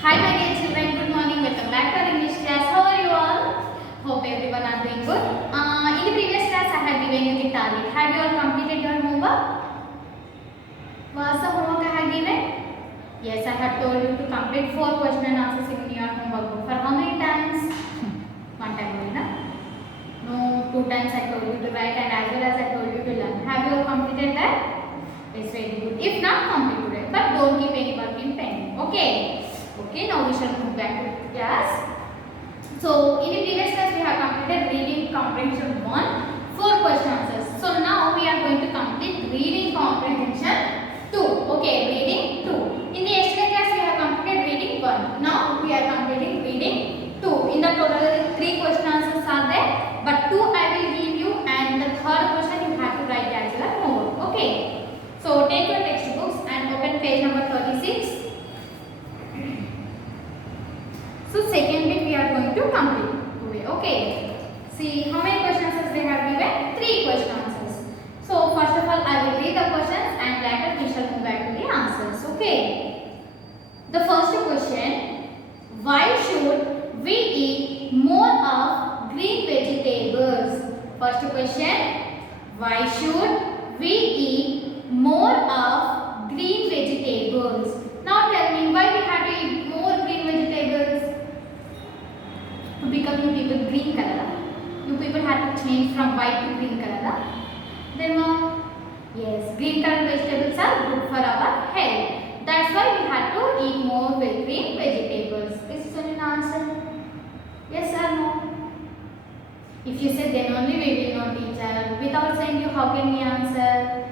Hi my dear children, good morning. Welcome back to our English class. How are you all? Hope everyone are doing good. In the previous class I have given you the target. Have you all completed your homework? Was the homework I have given? Yes, I have told you to complete 4 question and answers in your homework book. For how many times? One time only, na? No, 2 times I told you to write and as well as I told you to learn. Have you all completed that? Yes, very good. If not, complete today. But don't keep any work in pending. Okay. Okay, now we shall move back to class. So, in the previous class we have completed reading comprehension 1, 4 question answers. So, now we are going to complete reading comprehension 2. Okay, reading 2. In the yesterday class we have completed reading 1. Now, we are completing reading 2. In the total 3 question answers are there, but 2 I will give you and the third question you have to write as well homework. Okay. So, take your textbooks and open page number 36. So second bit we are going to complete today. Okay. See how many question answers they have given? 3 question answers. So first of all I will read the questions and later we shall move back to the answers. Okay. The first question: why should we eat more of green vegetables? First question: why should we eat more of green vegetables? Now tell me, why we have to eat more green vegetables? To become you people green color. You people have to change from white to green color. Then yes, green color vegetables are good for our health. That's why we have to eat more green vegetables. This is an answer. Yes or no? If you say then only we will know, teacher. Without saying you, how can we answer?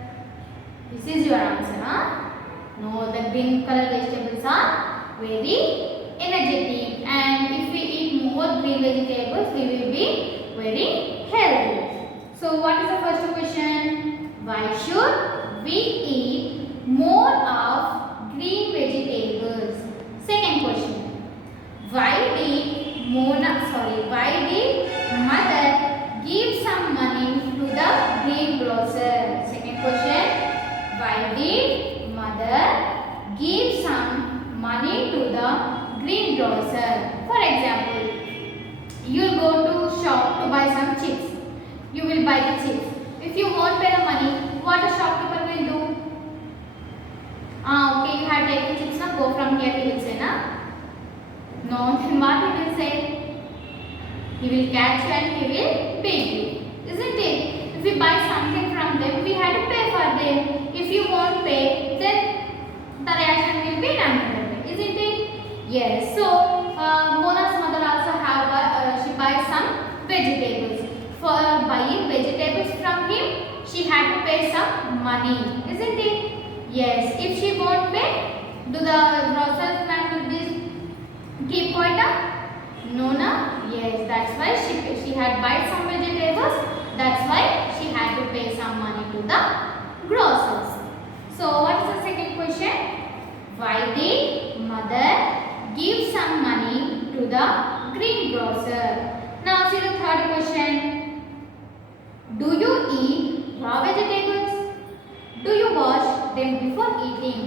This is your answer, huh? No, the green color vegetables are very energetic, and if we eat more green vegetables we will be very healthy. So what is the first question? Why should we eat more of green vegetables? Second question: why did mother give some money to the greengrocer? Second question: why did mother give some money to the greengrocer? For example, you will go to shop to buy some chips. You will buy the chips. If you won't pay the money, what the shopkeeper will do? Okay, you have taken chips, now go from here, he will say, na? No, then what he will say? He will catch you and he will beat you. Isn't it? If we buy something from them, we have to pay for them. If you won't pay, then the reaction will be another way. Isn't it? Yes. So, Mona's mother also have she buys some vegetables. For buying vegetables from him, she had to pay some money. Isn't it? Yes. If she won't pay, do the grocer's man will be keep quiet? No, na? Yes. That's why she had buy some vegetables. That's why she had to pay some money to the grocers. So, what is the second question? Why did mother give some money to the greengrocer? Now see the third question. Do you eat raw vegetables? Do you wash them before eating?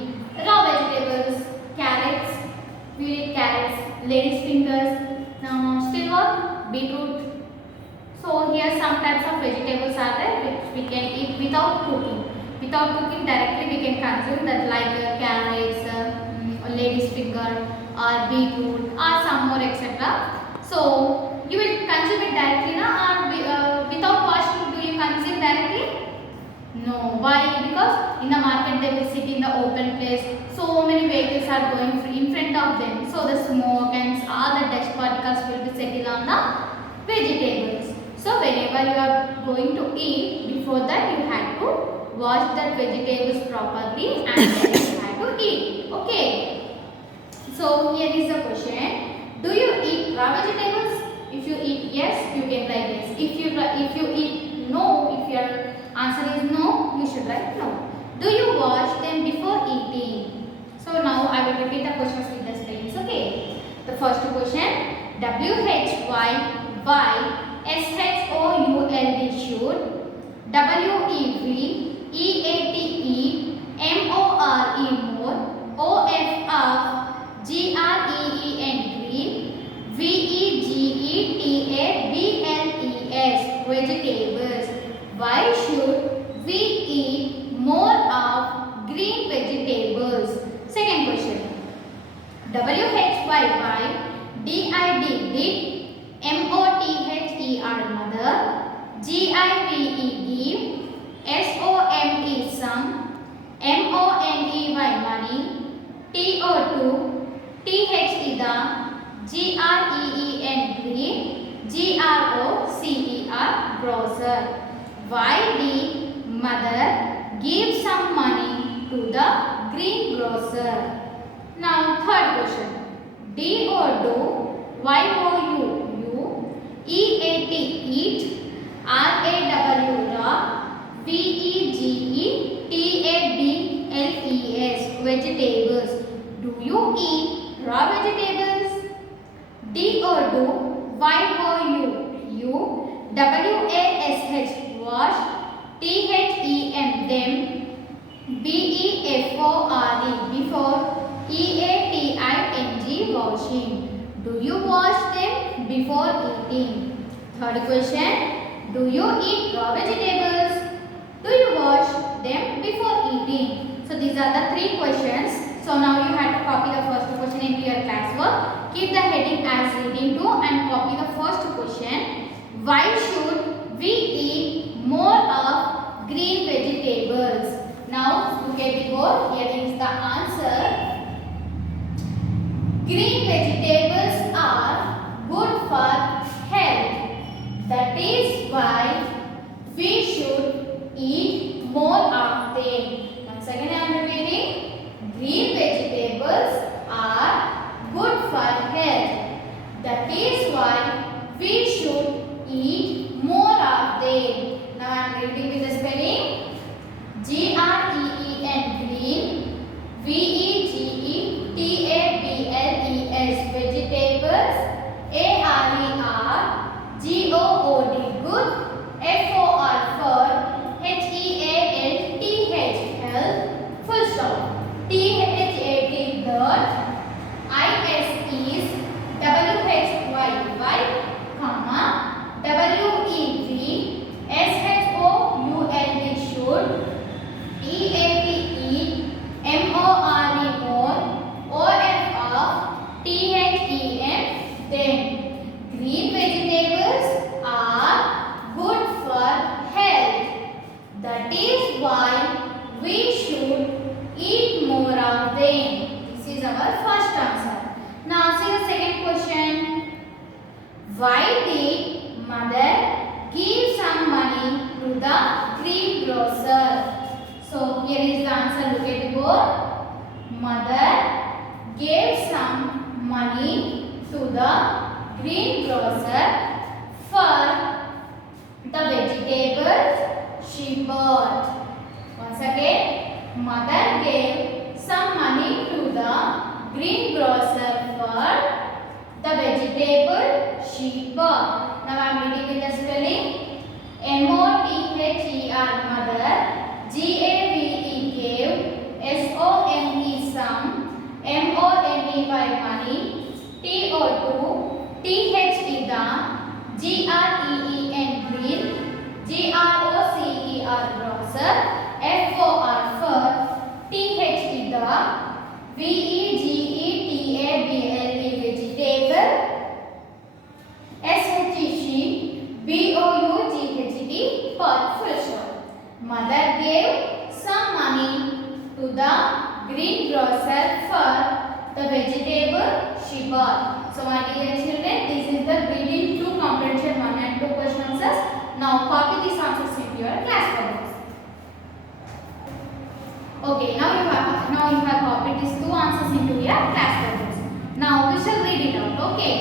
Raw vegetables, carrots, we eat carrots, lady's fingers, still what? Beetroot. So here some types of vegetables are there which we can eat without cooking. Without cooking directly we can consume that, like carrots, lady's finger or beetroot or some more etc. So you will consume it directly, na? Or without washing do you consume directly? No. Why? Because in the market they will sit in the open place. So many vehicles are going in front of them. So the smoke and all the dust particles will be settled on the vegetables. So whenever you are going to eat, before that you have to wash that vegetables properly and then you have to eat. Okay. So here is the question: do you eat raw vegetables? If you eat yes, you can write yes. If you eat no, if your answer is no, you should write no. Do you wash them before eating? So now I will repeat the questions with the spellings. Okay. The first question: WHYYSHOULD should, WEVEATE MORE, OFF GREEN Y, D-I-D, did, M-O-T-H-E-R, mother, G-I-V-E, give, S-O-M-E, some, M-O-N-E-Y, money, T-O-2, T-H-E, the, G-R-E-E-N, green, G-R-O-C-E-R, grocer. Y-D, mother, give some money to the greengrocer. Now third question. D-O, do, Y-O-U, E-A-T, eat, R-A-W, raw, V-E-G-E, T-A-B-L-E-S, vegetables. Do you eat raw vegetables? D-O, do, Y-O-U, W-A-S-H, wash, T-H-E-M, them, B-E-F-O-R-E, before, E-A-T-I-N-G, washing. Do you wash them before eating? Third question. Do you eat raw vegetables? Do you wash them before eating? So these are the three questions. So now you have to copy the first question into your classwork. Keep the heading as reading 2 and copy the first question. Why should we eat more of green vegetables? Now look at the board. Here is the answer. Green vegetables are good for health. That is why we should eat more of them. Once again I am repeating. Green vegetables are good for health. That is why we should eat more of them. Now I am reading with the spelling. G-R-E-E-N, green, V-E-G-E, T-A-B-L-E-S, vegetables, A-R-E-R, G-O-O-D, good, F-O-R, for, H-E-A-L-T-H, health, full stop, T-H-A-T, dirt, I-S is W-H-Y-Y, comma, W-E-V, S-H-O-U-L-D, should, E-A-T-E, M-O-R-E, more, O-F-F, T-H-E-M, then. Green vegetables are good for health. That is why we should eat more of them. This is our first answer. Now see the second question. Why did mother give some money to the greengrocer? So here is the answer. Look at the board. Mother gave some money to the greengrocer for the vegetables she bought. Once again, mother gave some money to the greengrocer for the vegetable she bought. Now I am reading with the spelling. M-O-T-H-E-R, mother, G-A-V-E, gave, S-O-M-E, some, M-O-N-E-Y, money, T-O-2, T-H-E, the, G-R-E-E-N, green, G-R-O-C-E-R, grocer, F-O-R, for, T-H-E, the, V-E-G-E-T-A-B-L-E, vegetable, S-H-E, B-O-U-G-H-D, pot, full stop. Mother gave some money to the greengrocer for the vegetable she bought. So my dear children, this is the reading 2 comprehension 1 and 2 question answers. Now copy these answers into your class books. Okay, now you have copied these 2 answers into your class books. Now we shall read it out. Okay.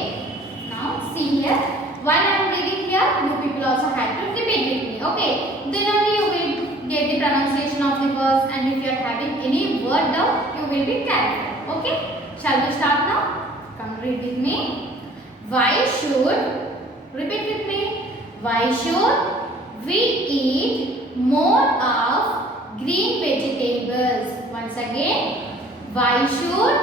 Now see here. While I am reading here, you people also have to repeat with me. Okay. Then only you will get the pronunciation of the words, and if you are having any word doubt, you will be clarified. Okay. Shall we start now? Come read with me. Why should, repeat with me. Why should we eat more of green vegetables? Once again. Why should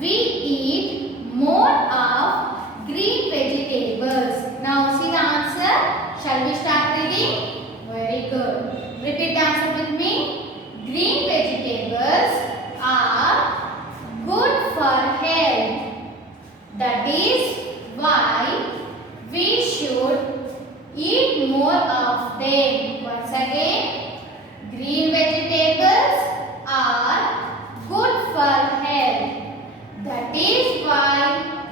we eat more of green vegetables? Now see the answer. Shall we start reading? Very good. Repeat the answer with me. Green vegetables are good for health. That is why we should eat more of them. Once again, green vegetables are good for health. That is why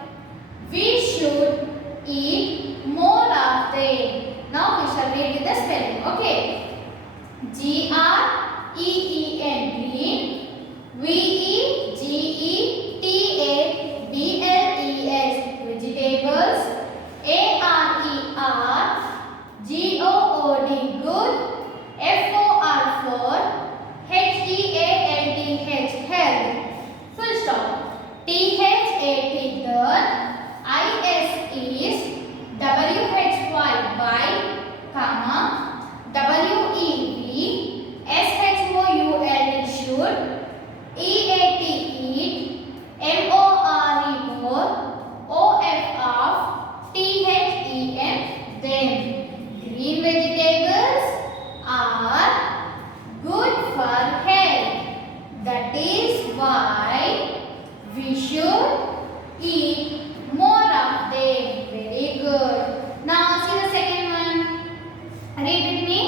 we should eat more of them. Now we shall read with the spelling. Okay. Green, green. Vegetables. Vegetables. Arer, good. For health. Full stop. That, is why, comma, should, eat, more, of, them. Green vegetables are good for health. That is why we should eat more of them. Very good. Now see the second one. Read with me.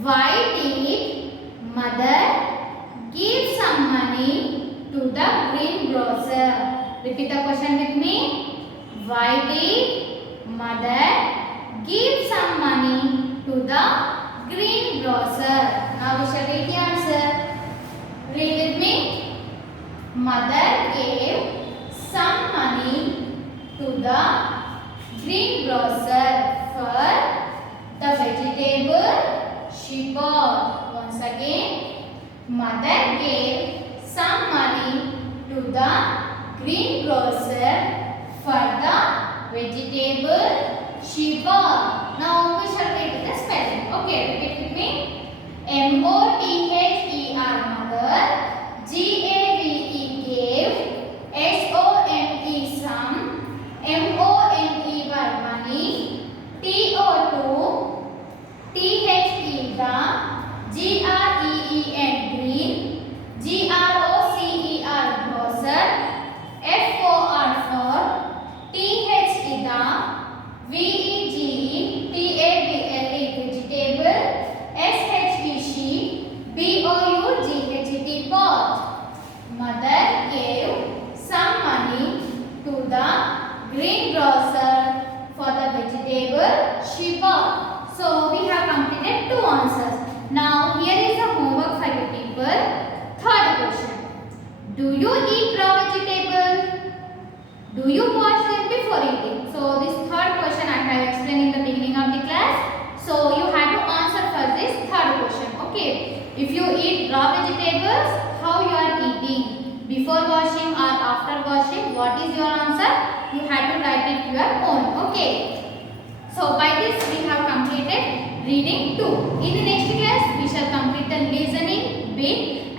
Why did mother give some money to the greengrocer? Repeat the question with me. Why did mother give some money to the greengrocer? Now we shall read the answer. Read with me. Mother gave some money to the greengrocer for the vegetable she bought. Once again, mother gave some money to the greengrocer for the vegetable she bought. Now we shall read the spelling. Okay, repeat with me. Mother, gave, some, money, green, grocer, for vegetable, pot. Mother gave some money to the greengrocer for the vegetable she bought. So we have completed 2 answers. Now here is the homework for you people. Third question. Do you eat raw vegetable? Do you wash them before eating? So this third question I have explained in the beginning of the class. So you have to answer for this third question. Okay. If you eat raw vegetables, how you are eating? Before washing or after washing? What is your answer? You have to write it your own. Okay. So by this we have completed reading 2. In the next class we shall complete the listening bit